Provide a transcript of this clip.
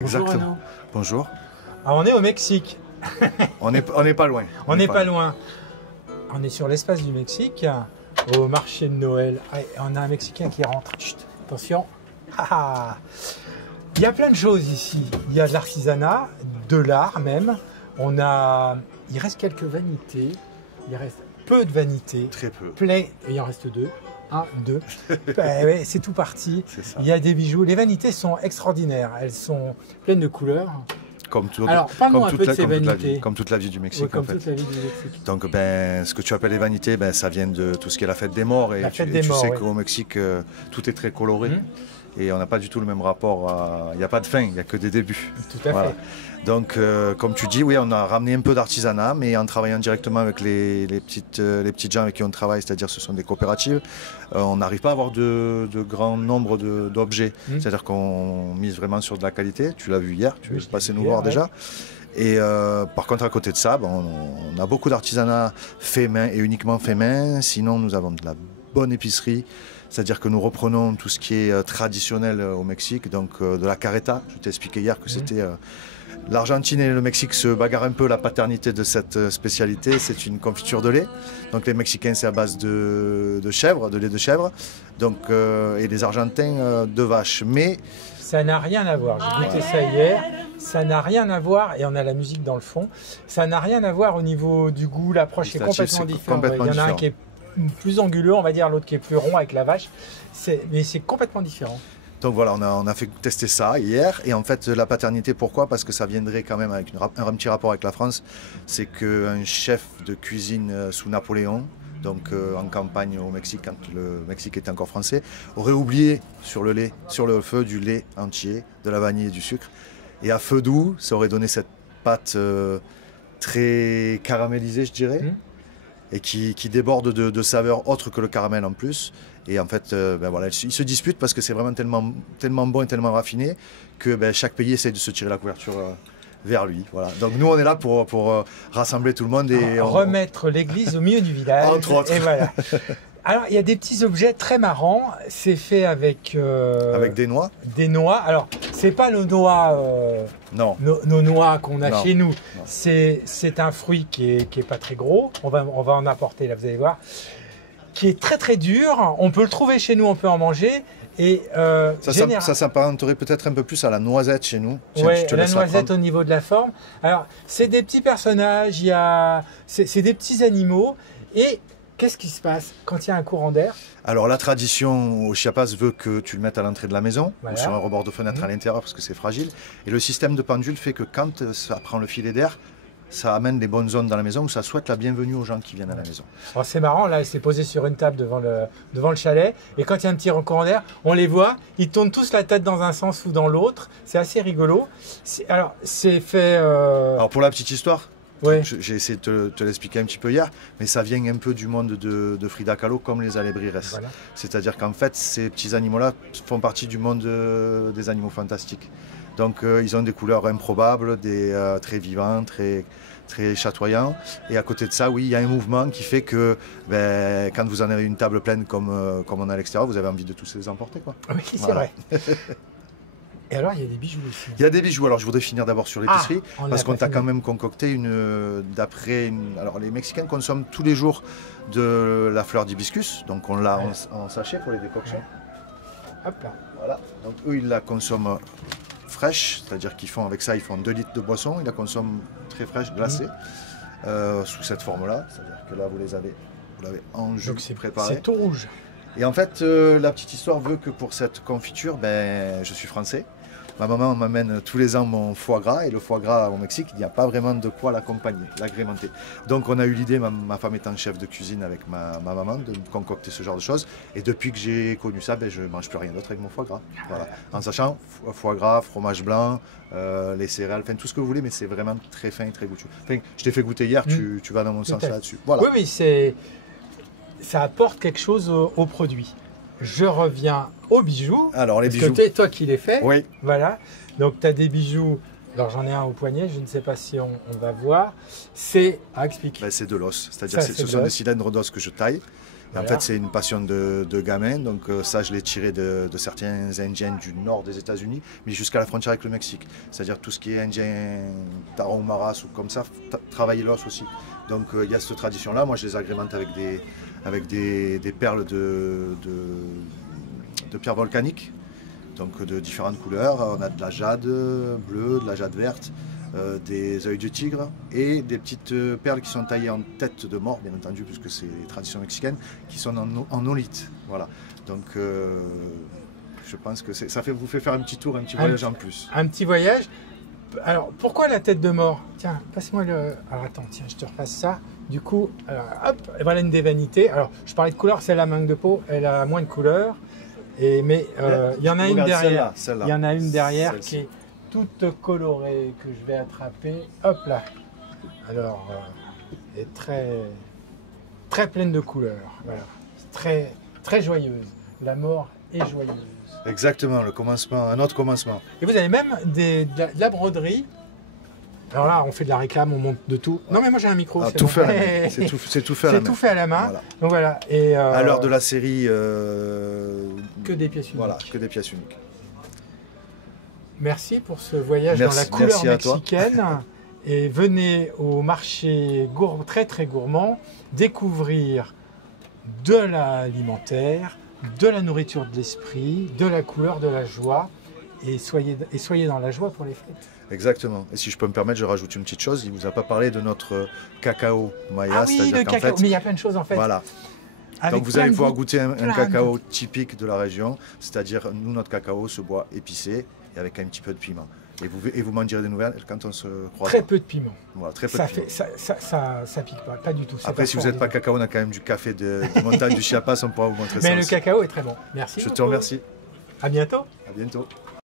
Bonjour Exactement. Arnaud. Bonjour. Alors on est au Mexique. On n'est pas loin. On n'est pas loin. On est sur l'espace du Mexique, au marché de Noël. Ah, on a un Mexicain qui rentre. Chut, attention. Il y a plein de choses ici. Il y a de l'artisanat, de l'art même. Il reste quelques vanités. Il reste peu de vanités. Très peu. Il en reste deux. Un, deux. Ouais, c'est tout parti. Ça. Il y a des bijoux. Les vanités sont extraordinaires. Elles sont pleines de couleurs. Alors, parle-nous un peu de ces vanités. Comme toute la vie du Mexique, Oui, comme en fait. toute la vie du Mexique. Donc, ce que tu appelles les vanités, ça vient de tout ce qui est la fête des morts. Et tu sais qu'au Mexique, tout est très coloré. Et on n'a pas du tout le même rapport. Il n'y a pas de fin, il n'y a que des débuts. Tout à fait. Donc, comme tu dis, oui, on a ramené un peu d'artisanat, mais en travaillant directement avec les petites gens avec qui on travaille, c'est-à-dire ce sont des coopératives, on n'arrive pas à avoir de grand nombre d'objets. C'est-à-dire qu'on mise vraiment sur de la qualité. Tu l'as vu hier, tu es passé nous voir déjà. Et par contre, à côté de ça, on a beaucoup d'artisanat fait main et uniquement fait main. Sinon, nous avons de la bonne épicerie. C'est-à-dire que nous reprenons tout ce qui est traditionnel au Mexique, donc de la carreta. Je t'ai expliqué hier que c'était... L'Argentine et le Mexique se bagarrent un peu la paternité de cette spécialité. C'est une confiture de lait. Donc les Mexicains, c'est à base de chèvre, de lait de chèvre. Donc, et les Argentins, de vache. Mais ça n'a rien à voir. J'ai goûté ça hier. Ça n'a rien à voir. Et on a la musique dans le fond. Ça n'a rien à voir au niveau du goût. L'approche est complètement différente. Il y en a un qui est plus anguleux, on va dire, l'autre qui est plus rond avec la vache. Mais c'est complètement différent. Donc voilà, on a fait tester ça hier. Et en fait, la paternité, pourquoi? Parce que ça viendrait quand même avec un petit rapport avec la France. C'est qu'un chef de cuisine sous Napoléon, donc en campagne au Mexique, quand le Mexique était encore français, aurait oublié sur le feu du lait entier, de la vanille et du sucre. Et à feu doux, ça aurait donné cette pâte très caramélisée, je dirais. Et qui déborde de saveurs autres que le caramel en plus. Et en fait, voilà, ils se disputent parce que c'est vraiment tellement bon et tellement raffiné que chaque pays essaie de se tirer la couverture vers lui. Voilà. Donc nous, on est là pour rassembler tout le monde et remettre l'église au milieu du village. Entre autres. Et voilà. Alors, il y a des petits objets très marrants. C'est fait avec... avec des noix. Des noix. Alors, c'est pas nos noix... non. Nos noix qu'on a chez nous. Non. C'est un fruit qui est pas très gros. On va en apporter, là, vous allez voir. Qui est très très dur. On peut le trouver chez nous, on peut en manger. Et ça s'apparenterait peut-être un peu plus à la noisette chez nous. Oui, la noisette au niveau de la forme. Alors, c'est des petits personnages, c'est des petits animaux. Et qu'est-ce qui se passe quand il y a un courant d'air? Alors, la tradition au Chiapas veut que tu le mettes à l'entrée de la maison, ou sur un rebord de fenêtre à l'intérieur parce que c'est fragile. Et le système de pendule fait que quand ça prend le filet d'air, ça amène les bonnes zones dans la maison où ça souhaite la bienvenue aux gens qui viennent à la maison. Alors c'est marrant, là, c'est posé sur une table devant le chalet. Et quand il y a un petit courant d'air, on les voit, ils tournent tous la tête dans un sens ou dans l'autre. C'est assez rigolo. Alors, c'est fait... Alors, pour la petite histoire, ouais. J'ai essayé de te l'expliquer un petit peu hier, mais ça vient un peu du monde de Frida Kahlo comme les Alebrijes. Voilà. C'est-à-dire qu'en fait, ces petits animaux-là font partie du monde des animaux fantastiques. Donc ils ont des couleurs improbables, très vivants, très chatoyants. Et à côté de ça, oui, il y a un mouvement qui fait que quand vous en avez une table pleine comme on a à l'extérieur, vous avez envie de tous les emporter, quoi. Oui, c'est vrai. Et alors, il y a des bijoux aussi. Il y a des bijoux. Alors, je voudrais finir d'abord sur l'épicerie, parce qu'on t'a quand même concocté Alors, les Mexicains consomment tous les jours de la fleur d'hibiscus. Donc, on l'a en sachet pour les décoctions. Hop là. Voilà. Donc, eux, ils la consomment fraîche, c'est-à-dire qu'ils font avec ça, ils font 2 litres de boisson. Ils la consomment très fraîche, glacée, sous cette forme-là. C'est-à-dire que là, vous l'avez en jus préparé. C'est tout rouge. Et en fait, la petite histoire veut que pour cette confiture, je suis français. Ma maman m'amène tous les ans mon foie gras, et le foie gras au Mexique, il n'y a pas vraiment de quoi l'accompagner, l'agrémenter. Donc on a eu l'idée, ma femme étant chef de cuisine avec ma maman, de concocter ce genre de choses. Et depuis que j'ai connu ça, je ne mange plus rien d'autre avec mon foie gras. Voilà. En sachant foie gras, fromage blanc, les céréales, enfin tout ce que vous voulez, mais c'est vraiment très fin et très goûteux. Enfin, je t'ai fait goûter hier, tu vas dans mon sens là-dessus. Voilà. Oui, ça apporte quelque chose au produit. Je reviens aux bijoux. Alors, les bijoux. C'est toi qui les fais. Oui. Voilà. Donc, tu as des bijoux. Alors, j'en ai un au poignet. Je ne sais pas si on va voir. C'est... explique. C'est de l'os. C'est-à-dire que ce sont des cylindres d'os que je taille. En fait, c'est une passion de gamin. Donc ça, je l'ai tiré de certains Indiens du nord des États-Unis, mais jusqu'à la frontière avec le Mexique. C'est-à-dire tout ce qui est indien, Tarahumaras ou comme ça, travailler l'os aussi. Donc il y a cette tradition-là. Moi, je les agrémente avec des perles de pierres volcaniques, donc de différentes couleurs. On a de la jade bleue, de la jade verte, des œils de tigre et des petites perles qui sont taillées en tête de mort, bien entendu, puisque c'est les traditions mexicaines, qui sont en olite. Voilà. Donc je pense que ça vous fait faire un petit tour, un petit voyage en plus. Un petit voyage. Alors, pourquoi la tête de mort? Tiens, passe-moi le... Alors, attends, tiens, je te repasse ça. Du coup, hop, et voilà une des vanités. Alors, je parlais de couleur, celle-là, mangue de peau, elle a moins de couleurs. Mais il y en a une derrière. Il y en a une derrière qui est toute colorée, que je vais attraper. Hop là. Alors, elle est très pleine de couleurs. Voilà. Très joyeuse. La mort est joyeuse. Exactement, le commencement, un autre commencement. Et vous avez même de la broderie. Alors là, on fait de la réclame, on monte de tout. Non, mais moi j'ai un micro. C'est tout fait à la main. C'est tout fait à la main. C'est tout fait à la main. Voilà. Donc voilà. Et à l'heure de la série. Que des pièces uniques. Voilà, que des pièces uniques. Merci pour ce voyage dans la couleur mexicaine. Et venez au marché très gourmand découvrir de l'alimentaire, de la nourriture de l'esprit, de la couleur, de la joie, et soyez dans la joie pour les fêtes. Exactement. Et si je peux me permettre, je rajoute une petite chose. Il ne vous a pas parlé de notre cacao maya. Ah oui, le cacao. Mais il y a plein de choses en fait. Voilà. Donc vous allez pouvoir goûter un cacao typique de la région. C'est-à-dire, nous, notre cacao se boit épicé et avec un petit peu de piment. Et vous m'en direz des nouvelles quand on se croise. Très peu de piment. Voilà, très peu de piment. Ça pique pas du tout. Après, si vous n'êtes pas cacao, on a quand même du café de montagne du Chiapas, on pourra vous montrer ça. Mais le cacao est très bon. Merci. Je te remercie. À bientôt. À bientôt.